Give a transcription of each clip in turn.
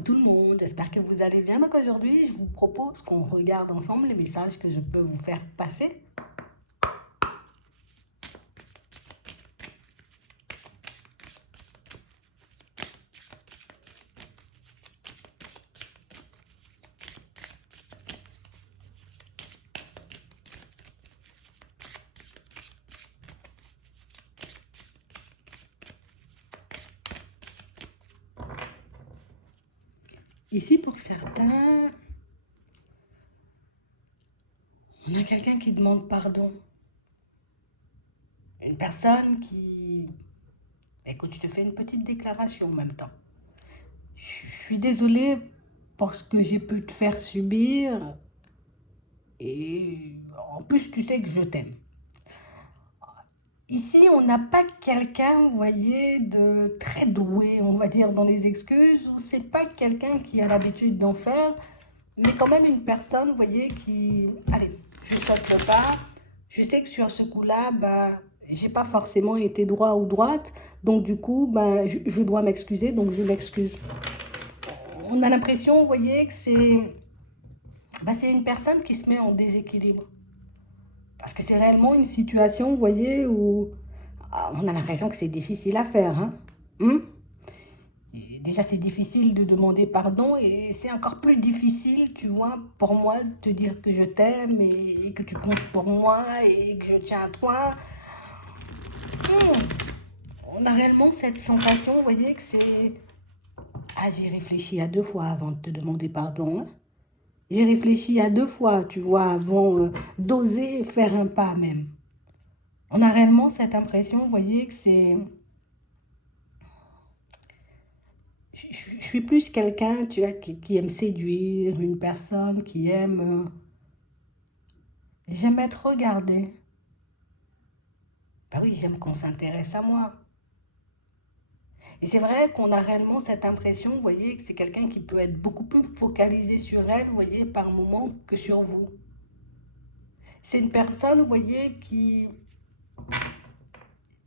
Coucou tout le monde, j'espère que vous allez bien. Donc aujourd'hui, je vous propose qu'on regarde ensemble les messages que je peux vous faire passer. Ici, pour certains, on a quelqu'un qui demande pardon. Une personne qui... Écoute, je te fais une petite déclaration en même temps. Je suis désolée pour ce que j'ai pu te faire subir. Et en plus, tu sais que je t'aime. Ici, on n'a pas quelqu'un, vous voyez, de très doué, on va dire, dans les excuses, ou c'est pas quelqu'un qui a l'habitude d'en faire, mais quand même une personne, vous voyez, qui... Allez, je saute le pas. Je sais que sur ce coup-là, bah, j'ai pas forcément été droit ou droite, donc du coup, bah, je dois m'excuser, donc je m'excuse. On a l'impression, vous voyez, que c'est une personne qui se met en déséquilibre. Parce que c'est réellement une situation, vous voyez, où on a l'impression que c'est difficile à faire. Hein. Et déjà, c'est difficile de demander pardon et c'est encore plus difficile, tu vois, pour moi, de te dire que je t'aime et que tu comptes pour moi et que je tiens à toi. Hum, On a réellement cette sensation, vous voyez, que c'est... Ah, j'ai réfléchi à deux fois avant de te demander pardon. Hein. J'ai réfléchi à deux fois, tu vois, avant d'oser faire un pas même. On a réellement cette impression, vous voyez, que c'est... Je suis plus quelqu'un, tu vois, qui aime séduire, une personne qui aime... j'aime être regardée. Ben oui, j'aime qu'on s'intéresse à moi. Et c'est vrai qu'on a réellement cette impression, vous voyez, que c'est quelqu'un qui peut être beaucoup plus focalisé sur elle, vous voyez, par moment que sur vous. C'est une personne, vous voyez, qui...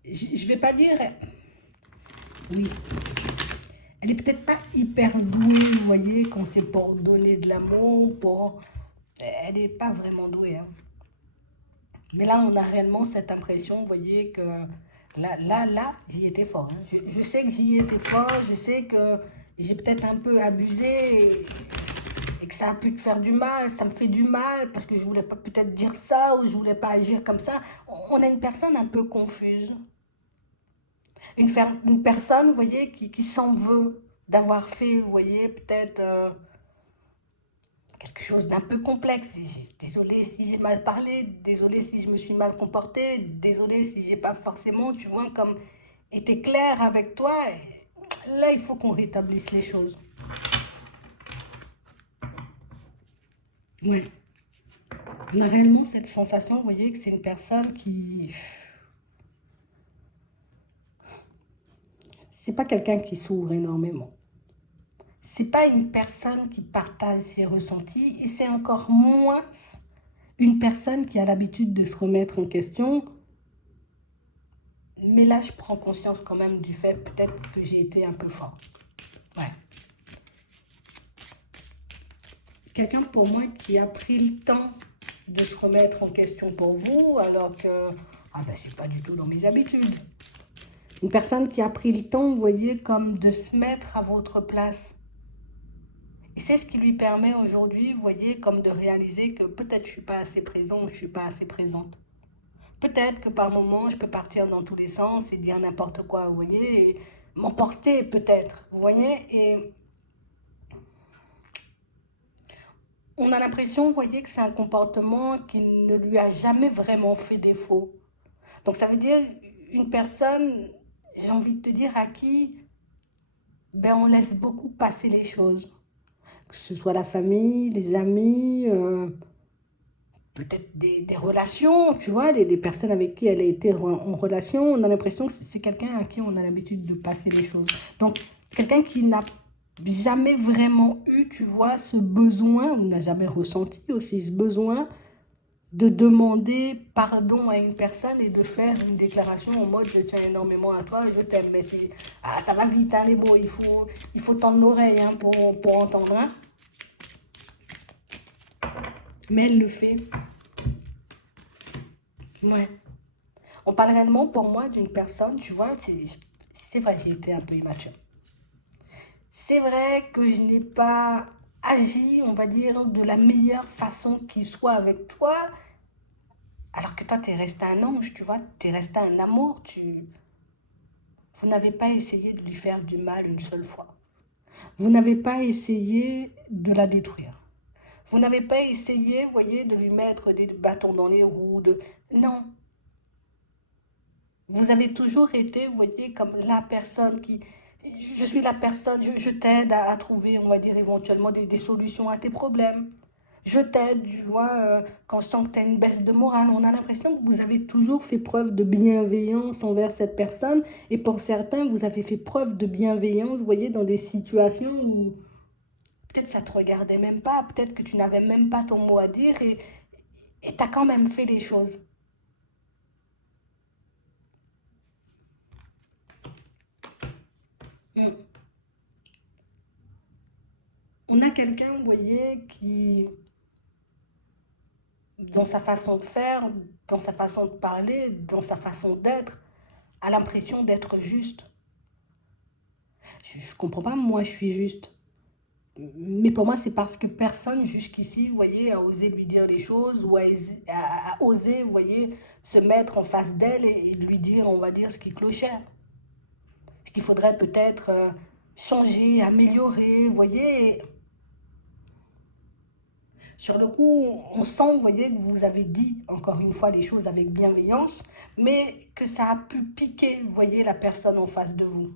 Je vais pas dire... Oui, elle est peut-être pas hyper douée, vous voyez, quand c'est pour donner de l'amour, pour... Elle n'est pas vraiment douée, hein. Mais là, on a réellement cette impression, vous voyez, que là, j'y étais fort. Hein. Je sais que j'y étais fort, je sais que j'ai peut-être un peu abusé et que ça a pu te faire du mal, ça me fait du mal parce que je voulais pas peut-être dire ça ou je voulais pas agir comme ça. On a une personne un peu confuse. Une personne, vous voyez, qui s'en veut d'avoir fait, vous voyez, peut-être... quelque chose d'un peu complexe. Désolée si j'ai mal parlé, désolée si je me suis mal comportée, désolée si j'ai pas forcément, tu vois, comme été claire avec toi. Là, il faut qu'on rétablisse les choses. Ouais. On a réellement cette sensation, vous voyez, que c'est une personne qui... C'est pas quelqu'un qui s'ouvre énormément. C'est pas une personne qui partage ses ressentis et c'est encore moins une personne qui a l'habitude de se remettre en question. Mais là, je prends conscience quand même du fait peut-être que j'ai été un peu fort. Ouais. Quelqu'un pour moi qui a pris le temps de se remettre en question pour vous, alors que c'est pas du tout dans mes habitudes. Une personne qui a pris le temps, vous voyez, comme de se mettre à votre place. Et c'est ce qui lui permet aujourd'hui, vous voyez, comme de réaliser que peut-être je suis pas assez présent ou je suis pas assez présente. Peut-être que par moment, je peux partir dans tous les sens et dire n'importe quoi, vous voyez, et m'emporter peut-être, vous voyez, et on a l'impression, vous voyez, que c'est un comportement qui ne lui a jamais vraiment fait défaut. Donc ça veut dire une personne, j'ai envie de te dire, à qui on laisse beaucoup passer les choses. Que ce soit la famille, les amis, peut-être des relations, tu vois, des personnes avec qui elle a été en relation. On a l'impression que c'est quelqu'un à qui on a l'habitude de passer les choses. Donc quelqu'un qui n'a jamais vraiment eu, tu vois, ce besoin, ou n'a jamais ressenti aussi ce besoin de demander pardon à une personne et de faire une déclaration en mode je tiens énormément à toi, je t'aime. Mais c'est, ah, ça va vite, hein, les mots, il faut tendre l'oreille hein, pour entendre. Hein. Mais elle le fait. Ouais. On parle réellement pour moi d'une personne, tu vois, c'est vrai, j'ai été un peu immature. C'est vrai que je n'ai pas agi, on va dire, de la meilleure façon qui soit avec toi, alors que toi, tu es resté un ange, tu vois, tu es resté un amour, vous n'avez pas essayé de lui faire du mal une seule fois. Vous n'avez pas essayé de la détruire. Vous n'avez pas essayé, vous voyez, de lui mettre des bâtons dans les roues, de... Non. Vous avez toujours été, vous voyez, comme la personne qui... Je suis la personne, je t'aide à trouver, on va dire, éventuellement des solutions à tes problèmes. Je t'aide, tu vois, quand je sens que tu as une baisse de morale. On a l'impression que vous avez toujours fait preuve de bienveillance envers cette personne. Et pour certains, vous avez fait preuve de bienveillance, vous voyez, dans des situations où peut-être ça ne te regardait même pas, peut-être que tu n'avais même pas ton mot à dire et tu as quand même fait les choses. Mm. On a quelqu'un, vous voyez, qui, dans sa façon de faire, dans sa façon de parler, dans sa façon d'être, a l'impression d'être juste. Je ne comprends pas, moi je suis juste. Mais pour moi, c'est parce que personne jusqu'ici, vous voyez, a osé lui dire les choses ou a osé, vous voyez, se mettre en face d'elle et de lui dire, on va dire, ce qui clochait. Ce qu'il faudrait peut-être changer, améliorer, vous voyez. Sur le coup, on sent, vous voyez, que vous avez dit, encore une fois, les choses avec bienveillance, mais que ça a pu piquer, vous voyez, la personne en face de vous.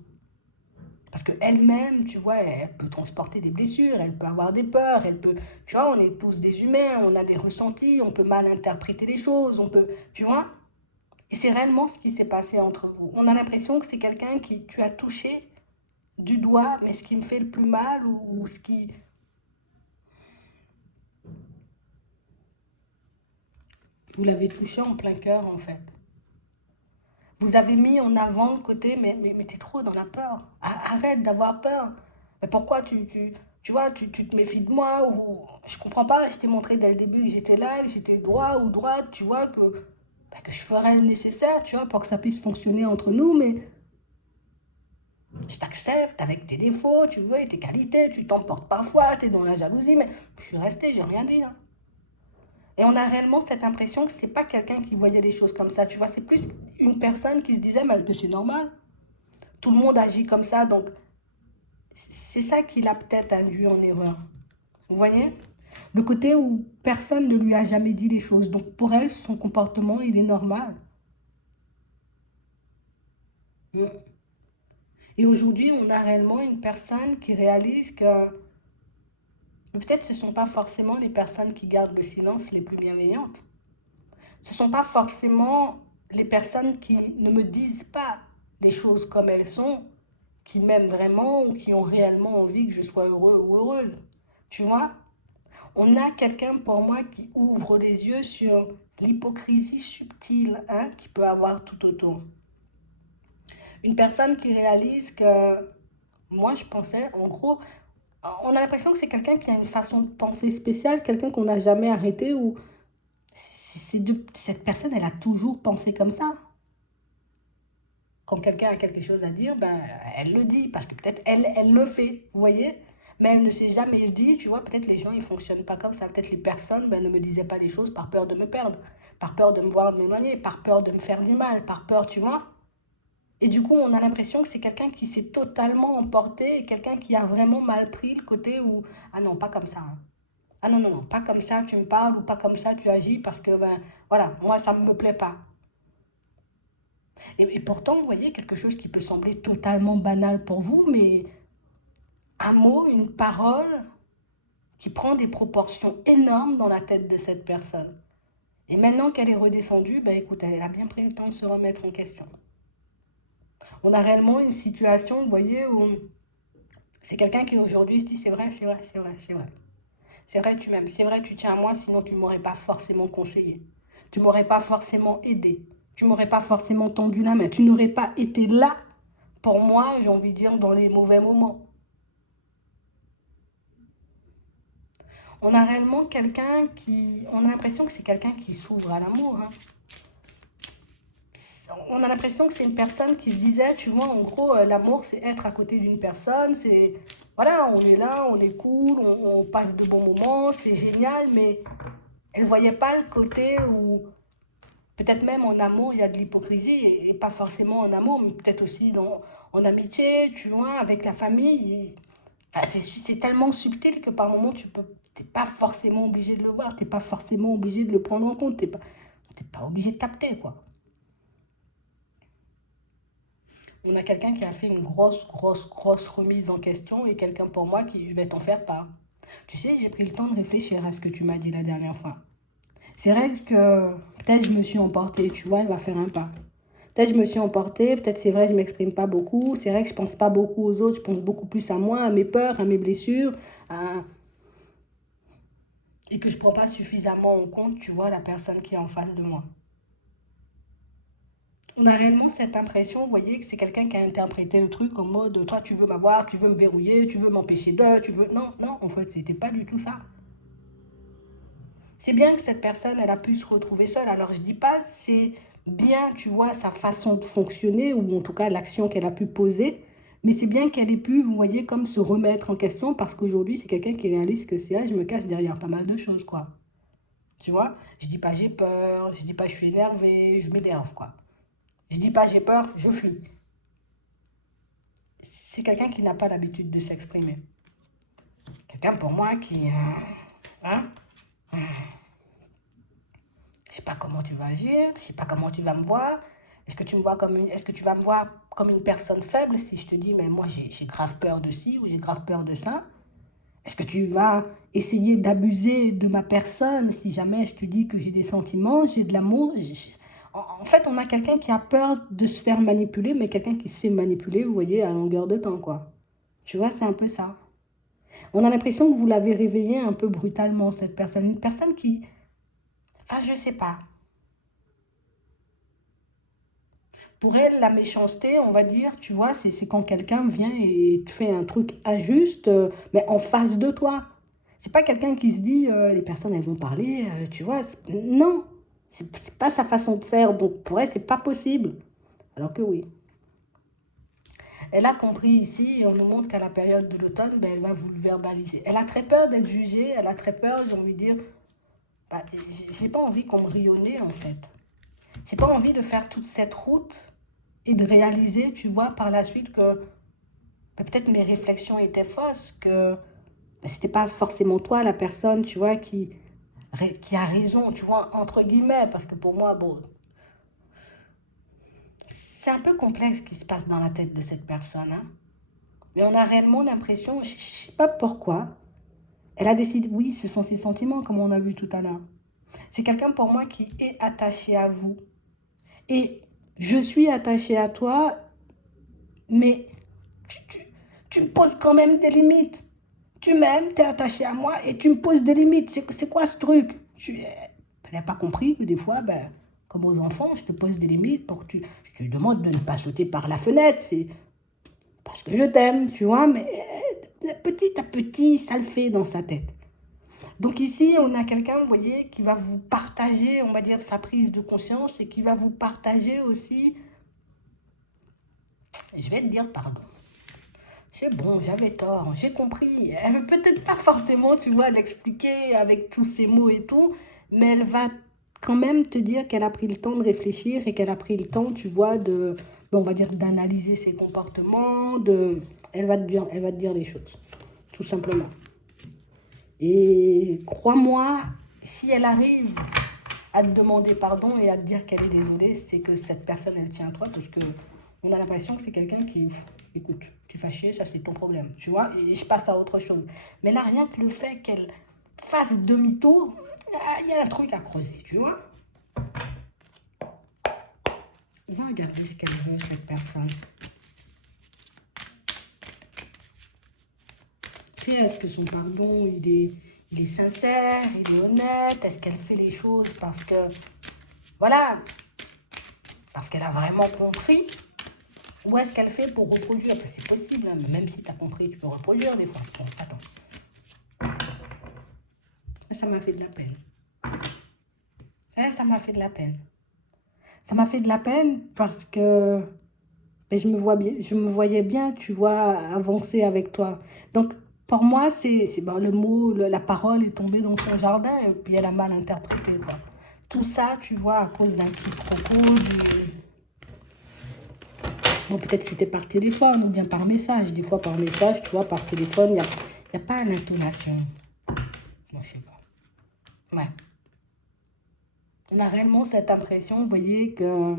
Parce qu'elle-même, tu vois, elle peut transporter des blessures, elle peut avoir des peurs, elle peut... Tu vois, on est tous des humains, on a des ressentis, on peut mal interpréter les choses, on peut... Tu vois. Et c'est réellement ce qui s'est passé entre vous. On a l'impression que c'est quelqu'un qui tu as touché du doigt, mais ce qui me fait le plus mal ou ce qui... Vous l'avez touché en plein cœur, en fait. Vous avez mis en avant le côté, mais t'es trop dans la peur. Arrête d'avoir peur. Mais pourquoi tu vois, tu te méfies de moi ou je comprends pas, je t'ai montré dès le début que j'étais là, que j'étais droit ou droite, tu vois, que je ferais le nécessaire, tu vois, pour que ça puisse fonctionner entre nous, mais je t'accepte avec tes défauts, tu vois, et tes qualités, tu t'emportes parfois, t'es dans la jalousie, mais je suis resté, j'ai rien dit, hein. Et on a réellement cette impression que c'est pas quelqu'un qui voyait les choses comme ça, tu vois, c'est plus une personne qui se disait, mais c'est normal. Tout le monde agit comme ça, donc c'est ça qui l'a peut-être induit en erreur. Vous voyez? Le côté où personne ne lui a jamais dit les choses. Donc pour elle, son comportement, il est normal. Mm. Et aujourd'hui, on a réellement une personne qui réalise que peut-être ce ne sont pas forcément les personnes qui gardent le silence les plus bienveillantes. Ce ne sont pas forcément les personnes qui ne me disent pas les choses comme elles sont, qui m'aiment vraiment ou qui ont réellement envie que je sois heureux ou heureuse. Tu vois? On a quelqu'un pour moi qui ouvre les yeux sur l'hypocrisie subtile hein, qu'il peut avoir tout autour. Une personne qui réalise que moi je pensais, en gros, on a l'impression que c'est quelqu'un qui a une façon de penser spéciale, quelqu'un qu'on n'a jamais arrêté ou cette personne, elle a toujours pensé comme ça. Quand quelqu'un a quelque chose à dire, ben, elle le dit, parce que peut-être elle le fait, vous voyez? Mais elle ne s'est jamais dit, tu vois, peut-être les gens, ils fonctionnent pas comme ça. Peut-être les personnes ben, ne me disaient pas les choses par peur de me perdre, par peur de me voir m'éloigner, par peur de me faire du mal, par peur, tu vois? Et du coup, on a l'impression que c'est quelqu'un qui s'est totalement emporté, et quelqu'un qui a vraiment mal pris le côté où, ah non, pas comme ça, hein. Ah non, non, non, pas comme ça, tu me parles, ou pas comme ça, tu agis, parce que, ben, voilà, moi, ça ne me plaît pas. Et pourtant, vous voyez, quelque chose qui peut sembler totalement banal pour vous, mais un mot, une parole qui prend des proportions énormes dans la tête de cette personne. Et maintenant qu'elle est redescendue, ben écoute, elle a bien pris le temps de se remettre en question. On a réellement une situation, vous voyez, où c'est quelqu'un qui aujourd'hui se dit c'est vrai, c'est vrai, c'est vrai, c'est vrai. C'est vrai, tu m'aimes. C'est vrai, tu tiens à moi, sinon tu ne m'aurais pas forcément conseillé. Tu m'aurais pas forcément aidé. Tu m'aurais pas forcément tendu la main. Tu n'aurais pas été là pour moi, j'ai envie de dire, dans les mauvais moments. On a réellement quelqu'un qui... On a l'impression que c'est quelqu'un qui s'ouvre à l'amour, hein. On a l'impression que c'est une personne qui se disait, tu vois, en gros, l'amour, c'est être à côté d'une personne, c'est, voilà, on est là, on est cool, on passe de bons moments, c'est génial, mais elle ne voyait pas le côté où, peut-être même en amour, il y a de l'hypocrisie, et pas forcément en amour, mais peut-être aussi en amitié, tu vois, avec la famille. Enfin, c'est tellement subtil que par moment, t'es pas forcément obligé de le voir, t'es pas forcément obligé de le prendre en compte, t'es pas obligé de capter, quoi. On a quelqu'un qui a fait une grosse remise en question et quelqu'un pour moi qui, je vais t'en faire part. Tu sais, j'ai pris le temps de réfléchir à ce que tu m'as dit la dernière fois. C'est vrai que peut-être je me suis emportée, tu vois, elle va faire un pas. Peut-être je me suis emportée, peut-être c'est vrai je m'exprime pas beaucoup, c'est vrai que je pense pas beaucoup aux autres, je pense beaucoup plus à moi, à mes peurs, à mes blessures, à... et que je prends pas suffisamment en compte, tu vois, la personne qui est en face de moi. On a réellement cette impression, vous voyez, que c'est quelqu'un qui a interprété le truc en mode toi tu veux m'avoir, tu veux me verrouiller, tu veux m'empêcher de, tu veux. Non, non, en fait, c'était pas du tout ça. C'est bien que cette personne, elle a pu se retrouver seule. Alors je dis pas c'est bien, tu vois, sa façon de fonctionner ou en tout cas l'action qu'elle a pu poser, mais c'est bien qu'elle ait pu, vous voyez, comme se remettre en question parce qu'aujourd'hui c'est quelqu'un qui réalise que c'est ah, je me cache derrière pas mal de choses, quoi. Tu vois, je dis pas j'ai peur, je dis pas je suis énervée, je m'énerve, quoi. Je dis pas j'ai peur, je fuis. C'est quelqu'un qui n'a pas l'habitude de s'exprimer. Quelqu'un pour moi qui... hein, je sais pas comment tu vas agir, je sais pas comment tu vas me voir. Est-ce que tu me vois comme une, est-ce que tu vas me voir comme une personne faible si je te dis mais moi j'ai grave peur de ci ou j'ai grave peur de ça? Est-ce que tu vas essayer d'abuser de ma personne si jamais je te dis que j'ai des sentiments, j'ai de l'amour? En fait, on a quelqu'un qui a peur de se faire manipuler, mais quelqu'un qui se fait manipuler, vous voyez, à longueur de temps, quoi. Tu vois, c'est un peu ça. On a l'impression que vous l'avez réveillée un peu brutalement, cette personne. Une personne qui... Enfin, je sais pas. Pour elle, la méchanceté, on va dire, tu vois, c'est quand quelqu'un vient et te fait un truc injuste, mais en face de toi. C'est pas quelqu'un qui se dit, les personnes, elles vont parler, tu vois. Non, c'est pas sa façon de faire. Donc, pour elle, c'est pas possible. Alors que oui. Elle a compris ici, et on nous montre qu'à la période de l'automne, ben, elle va vous le verbaliser. Elle a très peur d'être jugée, elle a très peur, j'ai envie de dire, bah, j'ai pas envie qu'on me rionne en fait. J'ai pas envie de faire toute cette route et de réaliser, tu vois, par la suite que bah, peut-être mes réflexions étaient fausses, que bah, c'était pas forcément toi la personne, tu vois, qui a raison, tu vois, entre guillemets, parce que pour moi, bon, c'est un peu complexe ce qui se passe dans la tête de cette personne, hein. Mais on a réellement l'impression, je sais pas pourquoi, elle a décidé, oui, ce sont ses sentiments, comme on a vu tout à l'heure. C'est quelqu'un pour moi qui est attaché à vous. Et je suis attachée à toi, mais tu, tu, tu me poses quand même des limites. Tu m'aimes, tu es attaché à moi et tu me poses des limites. C'est quoi ce truc? Tu n'as pas compris que des fois, ben, comme aux enfants, je te pose des limites pour que je te demande de ne pas sauter par la fenêtre. C'est parce que je t'aime, tu vois, mais petit à petit, ça le fait dans sa tête. Donc ici, on a quelqu'un, vous voyez, qui va vous partager, on va dire, sa prise de conscience et qui va vous partager aussi, je vais te dire pardon. C'est bon, j'avais tort, j'ai compris. Elle veut peut-être pas forcément, tu vois, l'expliquer avec tous ces mots et tout, mais elle va quand même te dire qu'elle a pris le temps de réfléchir et qu'elle a pris le temps, tu vois, de, bon, on va dire, d'analyser ses comportements, elle va te dire les choses, tout simplement. Et crois-moi, si elle arrive à te demander pardon et à te dire qu'elle est désolée, c'est que cette personne, elle tient à toi parce que on a l'impression que c'est quelqu'un qui, écoute, tu es fâché, ça c'est ton problème, tu vois, et je passe à autre chose. Mais là, rien que le fait qu'elle fasse demi-tour, il y a un truc à creuser, tu vois. Va regarder ce qu'elle veut, cette personne. Tu sais, est-ce que son pardon, il est sincère, il est honnête? Est-ce qu'elle fait les choses parce que, voilà, parce qu'elle a vraiment compris? Ou est-ce qu'elle fait pour reproduire? Parce que c'est possible, hein, mais même si tu as compris, tu peux reproduire des fois. Bon, attends. Ça m'a fait de la peine. Ça m'a fait de la peine. Ça m'a fait de la peine parce que ben, je me voyais bien, tu vois, avancer avec toi. Donc, pour moi, bon, le mot, la parole est tombée dans son jardin et puis elle a mal interprété, quoi. Tout ça, tu vois, à cause d'un quiproquo. Bon, peut-être c'était par téléphone ou bien par message. Des fois, par message, tu vois, par téléphone, il y a pas l'intonation. Moi, je sais pas. Ouais. On a réellement cette impression, vous voyez, que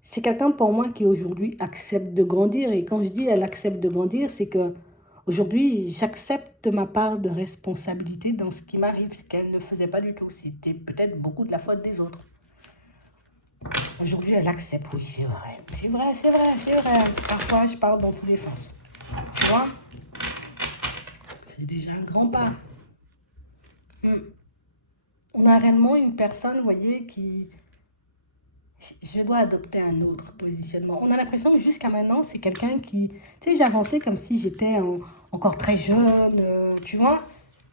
c'est quelqu'un pour moi qui aujourd'hui accepte de grandir. Et quand je dis elle accepte de grandir, c'est que aujourd'hui j'accepte ma part de responsabilité dans ce qui m'arrive, ce qu'elle ne faisait pas du tout. C'était peut-être beaucoup de la faute des autres. Aujourd'hui elle accepte, oui c'est vrai. C'est vrai, c'est vrai, c'est vrai. Parfois je parle dans tous les sens. Tu vois? C'est déjà un grand pas. On a réellement une personne, vous voyez, qui... Je dois adopter un autre positionnement. On a l'impression que jusqu'à maintenant, c'est quelqu'un qui... Tu sais, j'avançais comme si j'étais encore très jeune, tu vois.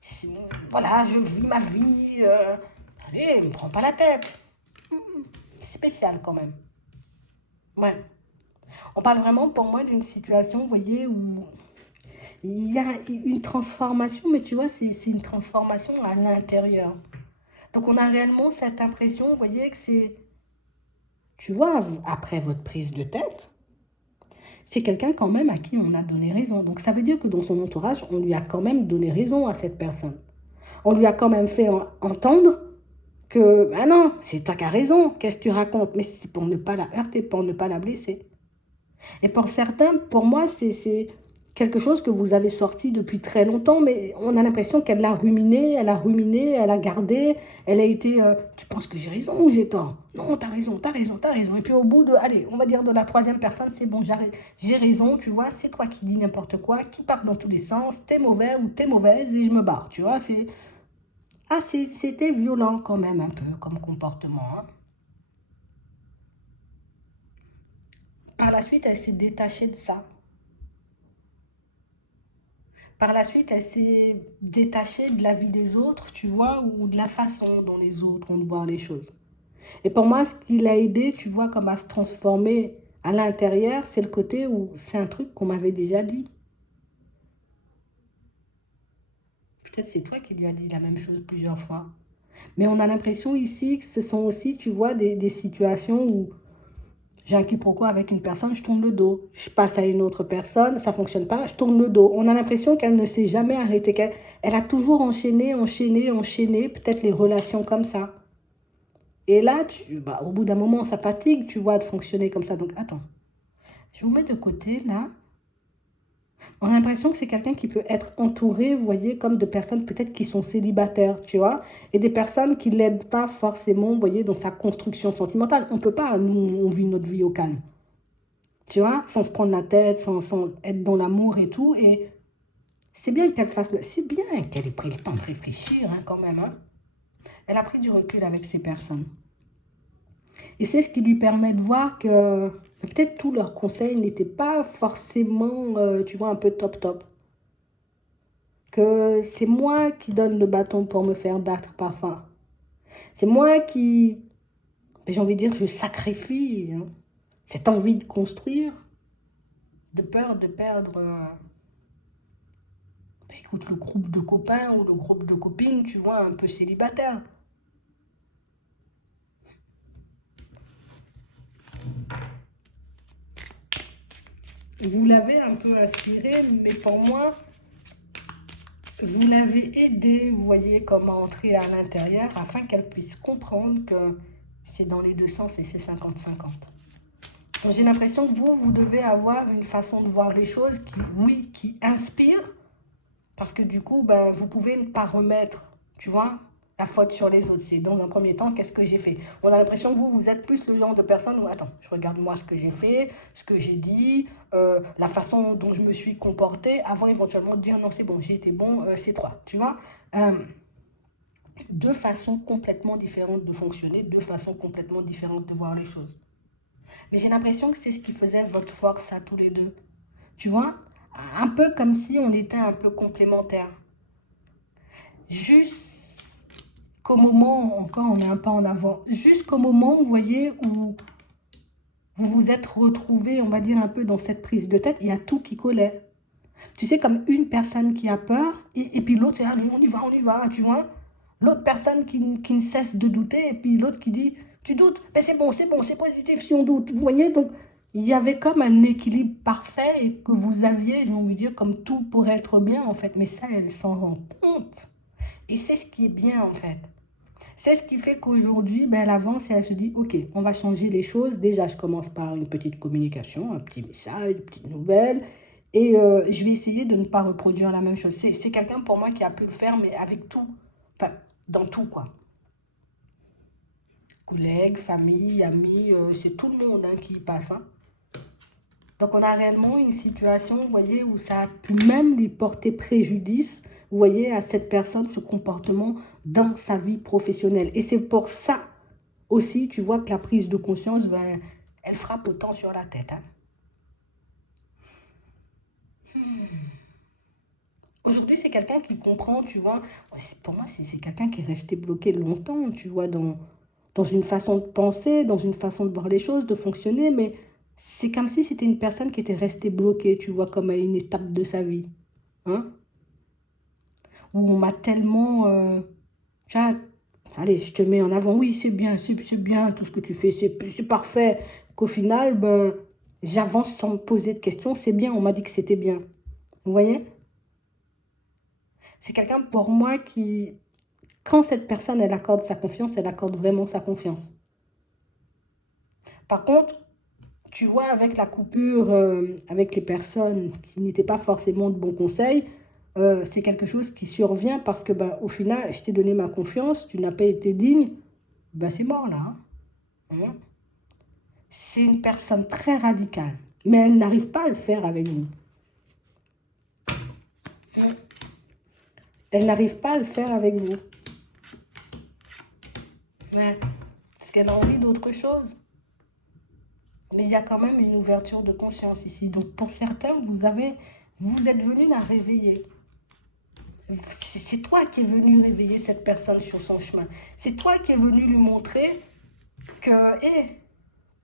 Je- voilà, je vis ma vie. Allez, ne me prends pas la tête. C'est spécial quand même. Ouais. On parle vraiment pour moi d'une situation, vous voyez, où il y a une transformation, mais tu vois, c'est une transformation à l'intérieur. Donc on a réellement cette impression, vous voyez, que c'est... Tu vois, après votre prise de tête, c'est quelqu'un quand même à qui on a donné raison. Donc ça veut dire que dans son entourage, on lui a quand même donné raison à cette personne. On lui a quand même fait entendre que, ah non, c'est toi qui as raison, qu'est-ce que tu racontes? Mais c'est pour ne pas la heurter, pour ne pas la blesser. Et pour certains, pour moi, c'est quelque chose que vous avez sorti depuis très longtemps, mais on a l'impression qu'elle l'a ruminé, elle a ruminé, elle a gardé, elle a été, tu penses que j'ai raison ou j'ai tort? Non, t'as raison, t'as raison, t'as raison. Et puis au bout de, allez, on va dire de la troisième personne, c'est bon, j'ai raison, tu vois, c'est toi qui dis n'importe quoi, qui part dans tous les sens, t'es mauvais ou t'es mauvaise et je me barre, tu vois, c'était violent quand même un peu comme comportement, hein. Par la suite, elle s'est détachée de ça. Par la suite, elle s'est détachée de la vie des autres, tu vois, ou de la façon dont les autres ont de voir les choses. Et pour moi, ce qui l'a aidé, tu vois, comme à se transformer à l'intérieur, c'est le côté où c'est un truc qu'on m'avait déjà dit. Peut-être c'est toi qui lui as dit la même chose plusieurs fois. Mais on a l'impression ici que ce sont aussi, tu vois, des situations où j'ai un quiproquo avec une personne, je tourne le dos. Je passe à une autre personne, ça ne fonctionne pas, je tourne le dos. On a l'impression qu'elle ne s'est jamais arrêtée, qu'elle elle a toujours enchaîné, enchaîné, enchaîné, peut-être les relations comme ça. Et là, bah, au bout d'un moment, ça fatigue, tu vois, de fonctionner comme ça. Donc, attends, je vous mets de côté, là. On a l'impression que c'est quelqu'un qui peut être entouré, vous voyez, comme de personnes peut-être qui sont célibataires, tu vois, et des personnes qui ne l'aident pas forcément, vous voyez, dans sa construction sentimentale. On ne peut pas, nous, on vit notre vie au calme. Tu vois, sans se prendre la tête, sans être dans l'amour et tout. Et c'est bien qu'elle fasse, c'est bien qu'elle ait pris le temps de réfléchir, hein, quand même, hein. Elle a pris du recul avec ces personnes. Et c'est ce qui lui permet de voir que peut-être tous leurs conseils n'étaient pas forcément, tu vois, un peu top top. Que c'est moi qui donne le bâton pour me faire battre parfois. C'est moi qui, j'ai envie de dire, je sacrifie, hein, cette envie de construire, de peur de perdre bah, écoute, le groupe de copains ou le groupe de copines, tu vois, un peu célibataire. Vous l'avez un peu inspiré, mais pour moi, vous l'avez aidé, vous voyez, comment entrer à l'intérieur afin qu'elle puisse comprendre que c'est dans les deux sens et c'est 50-50. Donc j'ai l'impression que vous devez avoir une façon de voir les choses qui, oui, qui inspire, parce que du coup, ben, vous pouvez ne pas remettre, tu vois, la faute sur les autres. C'est dans un premier temps, qu'est-ce que j'ai fait? On a l'impression que vous êtes plus le genre de personne où, attends, je regarde moi ce que j'ai fait, ce que j'ai dit, la façon dont je me suis comportée, avant éventuellement de dire non, c'est bon, j'ai été bon, c'est toi. Tu vois? Euh, Deux façons complètement différentes de fonctionner, deux façons complètement différentes de voir les choses. Mais j'ai l'impression que c'est ce qui faisait votre force à tous les deux. Tu vois? Un peu comme si on était un peu complémentaires. Jusqu'au moment, encore on est un pas en avant, jusqu'au moment, vous voyez, où vous vous êtes retrouvés, on va dire, un peu dans cette prise de tête, il y a tout qui collait. Tu sais, comme une personne qui a peur, et puis l'autre, c'est, allez, on y va, tu vois. L'autre personne qui ne cesse de douter, et puis l'autre qui dit, tu doutes, mais c'est bon, c'est positif si on doute. Vous voyez, donc, il y avait comme un équilibre parfait, et que vous aviez, j'ai envie de dire, comme tout pour être bien, en fait. Mais ça, elle s'en rend compte. Et c'est ce qui est bien, en fait. C'est ce qui fait qu'aujourd'hui, ben, elle avance et elle se dit, OK, on va changer les choses. Déjà, je commence par une petite communication, un petit message, une petite nouvelle. Et je vais essayer de ne pas reproduire la même chose. C'est quelqu'un pour moi qui a pu le faire, mais avec tout. Enfin, dans tout, quoi. Collègues, famille, amis, c'est tout le monde hein, qui y passe. Hein. Donc, on a réellement une situation, vous voyez, où ça a pu même lui porter préjudice, vous voyez, à cette personne, ce comportement dans sa vie professionnelle. Et c'est pour ça aussi, tu vois, que la prise de conscience, ben, elle frappe autant sur la tête. Hein. Aujourd'hui, c'est quelqu'un qui comprend, tu vois. Pour moi, c'est quelqu'un qui est resté bloqué longtemps, tu vois, dans une façon de penser, dans une façon de voir les choses, de fonctionner, mais c'est comme si c'était une personne qui était restée bloquée, tu vois, comme à une étape de sa vie. Hein? Où on m'a tellement... tu vois, allez, je te mets en avant, oui, c'est bien, tout ce que tu fais, c'est parfait. Qu'au final, ben, j'avance sans me poser de questions, c'est bien, on m'a dit que c'était bien. Vous voyez? C'est quelqu'un pour moi qui, quand cette personne, elle accorde sa confiance, elle accorde vraiment sa confiance. Par contre, tu vois, avec la coupure, avec les personnes qui n'étaient pas forcément de bons conseils, c'est quelque chose qui survient parce que, ben, au final, je t'ai donné ma confiance, tu n'as pas été digne, ben, c'est mort là. Hein. Hein. C'est une personne très radicale, mais elle n'arrive pas à le faire avec vous. Hein. Elle n'arrive pas à le faire avec vous. Ouais. Parce qu'elle a envie d'autre chose. Mais il y a quand même une ouverture de conscience ici. Donc pour certains, vous êtes venu la réveiller. C'est toi qui es venu réveiller cette personne sur son chemin. C'est toi qui es venu lui montrer que, hé,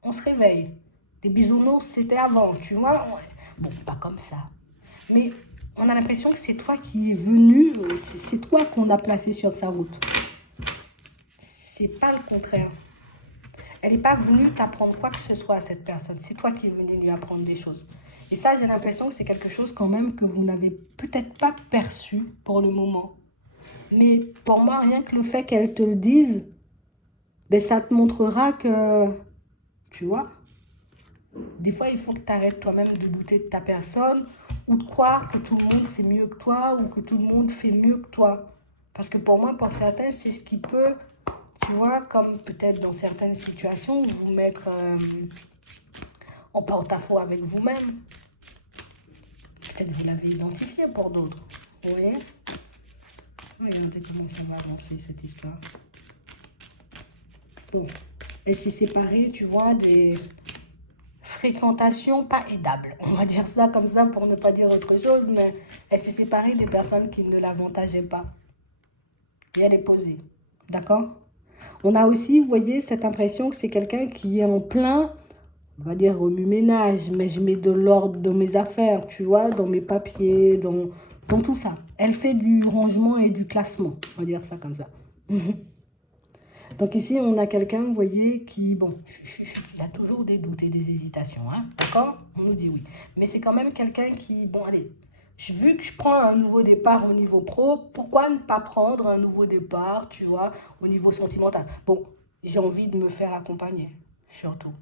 on se réveille. Les bisounours, c'était avant, tu vois. Bon, pas comme ça. Mais on a l'impression que c'est toi qui es venu, c'est toi qu'on a placé sur sa route. C'est pas le contraire. Elle n'est pas venue t'apprendre quoi que ce soit à cette personne. C'est toi qui es venu lui apprendre des choses. Et ça, j'ai l'impression que c'est quelque chose quand même que vous n'avez peut-être pas perçu pour le moment. Mais pour moi, rien que le fait qu'elle te le dise, ben, ça te montrera que, tu vois, des fois, il faut que tu arrêtes toi-même de douter de ta personne ou de croire que tout le monde sait mieux que toi ou que tout le monde fait mieux que toi. Parce que pour moi, pour certains, c'est ce qui peut, tu vois, comme peut-être dans certaines situations, vous mettre en porte-à-faux avec vous-même. Peut-être vous l'avez identifié pour d'autres. Vous voyez? Regardez comment ça va avancer cette histoire. Bon. Elle s'est séparée, tu vois, des fréquentations pas aidables. On va dire ça comme ça pour ne pas dire autre chose, mais elle s'est séparée des personnes qui ne l'avantageaient pas. Et elle est posée. D'accord? On a aussi, vous voyez, cette impression que c'est quelqu'un qui est en plein, on va dire remue-ménage, mais je mets de l'ordre dans mes affaires, tu vois, dans mes papiers, dans tout ça. Elle fait du rangement et du classement, on va dire ça comme ça. Donc ici, on a quelqu'un, vous voyez, qui, bon, il y a toujours des doutes et des hésitations, hein, d'accord? On nous dit oui. Mais c'est quand même quelqu'un qui, bon, allez, vu que je prends un nouveau départ au niveau pro, pourquoi ne pas prendre un nouveau départ, tu vois, au niveau sentimental? Bon, j'ai envie de me faire accompagner, surtout.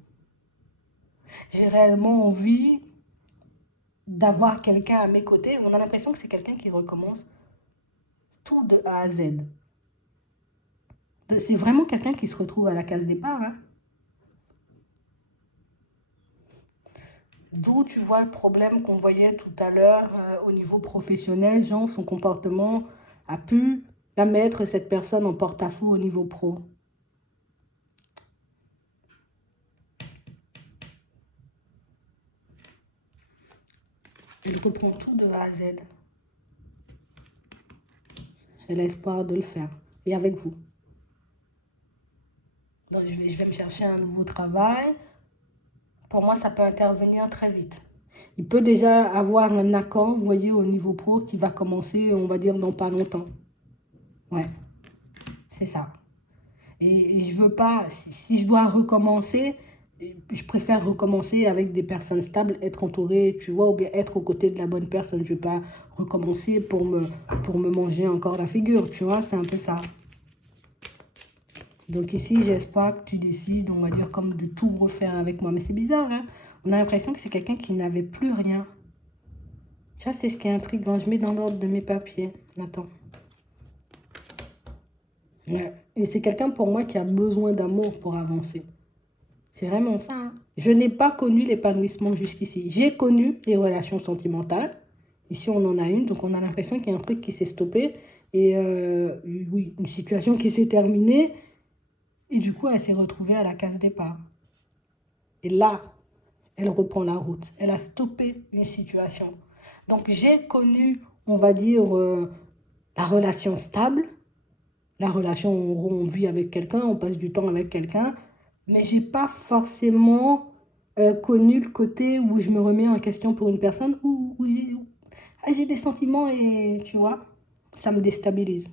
J'ai réellement envie d'avoir quelqu'un à mes côtés. On a l'impression que c'est quelqu'un qui recommence tout de A à Z. C'est vraiment quelqu'un qui se retrouve à la case départ, hein. D'où tu vois le problème qu'on voyait tout à l'heure au niveau professionnel, genre son comportement a pu la mettre, cette personne, en porte-à-faux au niveau pro. Il reprend tout de A à Z. Elle a espoir de le faire. Et avec vous. Donc je vais me chercher un nouveau travail. Pour moi, ça peut intervenir très vite. Il peut déjà avoir un accord, vous voyez, au niveau pro qui va commencer, on va dire, dans pas longtemps. Ouais, c'est ça. Et je veux pas, si je dois recommencer, je préfère recommencer avec des personnes stables, être entouré, tu vois, ou bien être aux côtés de la bonne personne. Je ne veux pas recommencer pour me manger encore la figure, tu vois, c'est un peu ça. Donc ici, j'ai espoir que tu décides, on va dire, comme de tout refaire avec moi. Mais c'est bizarre, hein. On a l'impression que c'est quelqu'un qui n'avait plus rien. Ça, c'est ce qui est intriguant. Je mets dans l'ordre de mes papiers. Attends. Ouais. Et c'est quelqu'un pour moi qui a besoin d'amour pour avancer. C'est vraiment ça, hein. Je n'ai pas connu l'épanouissement jusqu'ici. J'ai connu les relations sentimentales. Ici, on en a une, donc on a l'impression qu'il y a un truc qui s'est stoppé. Et oui, une situation qui s'est terminée. Et du coup, elle s'est retrouvée à la case départ. Et là, elle reprend la route. Elle a stoppé une situation. Donc, j'ai connu, on va dire, la relation stable. La relation où on vit avec quelqu'un, on passe du temps avec quelqu'un. Mais j'ai pas forcément connu le côté où je me remets en question pour une personne où j'ai des sentiments et, tu vois, ça me déstabilise.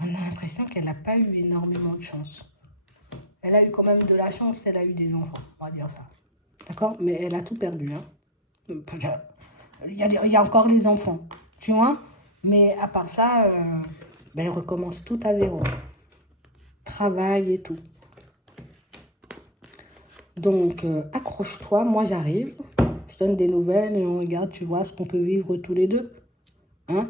On a l'impression qu'elle n'a pas eu énormément de chance. Elle a eu quand même de la chance, elle a eu des enfants, on va dire ça. D'accord? Mais elle a tout perdu, hein. Il y a encore les enfants, tu vois? Mais à part ça, ben, elle recommence tout à zéro. Travail et tout. Donc, accroche-toi, moi j'arrive. Je donne des nouvelles et on regarde, tu vois, ce qu'on peut vivre tous les deux. Hein?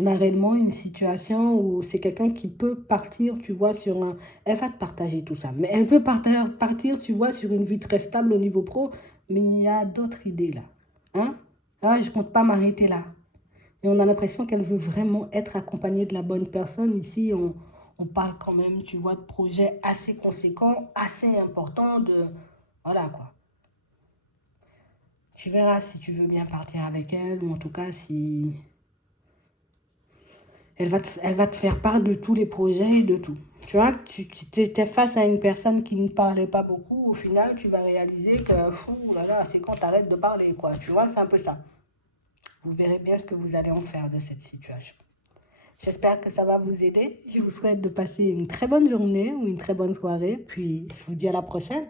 On a réellement une situation où c'est quelqu'un qui peut partir, tu vois, sur un... Elle va te partager tout ça. Mais elle peut partir, tu vois, sur une vie très stable au niveau pro. Mais il y a d'autres idées là. Hein? Ah, je ne compte pas m'arrêter là. Et on a l'impression qu'elle veut vraiment être accompagnée de la bonne personne. Ici, on parle quand même, tu vois, de projets assez conséquents, assez importants, de... Voilà, quoi. Tu verras si tu veux bien partir avec elle, ou en tout cas, si... Elle va te faire part de tous les projets et de tout. Tu vois, tu étais face à une personne qui ne parlait pas beaucoup. Au final, tu vas réaliser que, fou là là, c'est quand tu arrêtes de parler, quoi. Tu vois, c'est un peu ça. Vous verrez bien ce que vous allez en faire de cette situation. J'espère que ça va vous aider. Je vous souhaite de passer une très bonne journée ou une très bonne soirée. Puis, je vous dis à la prochaine.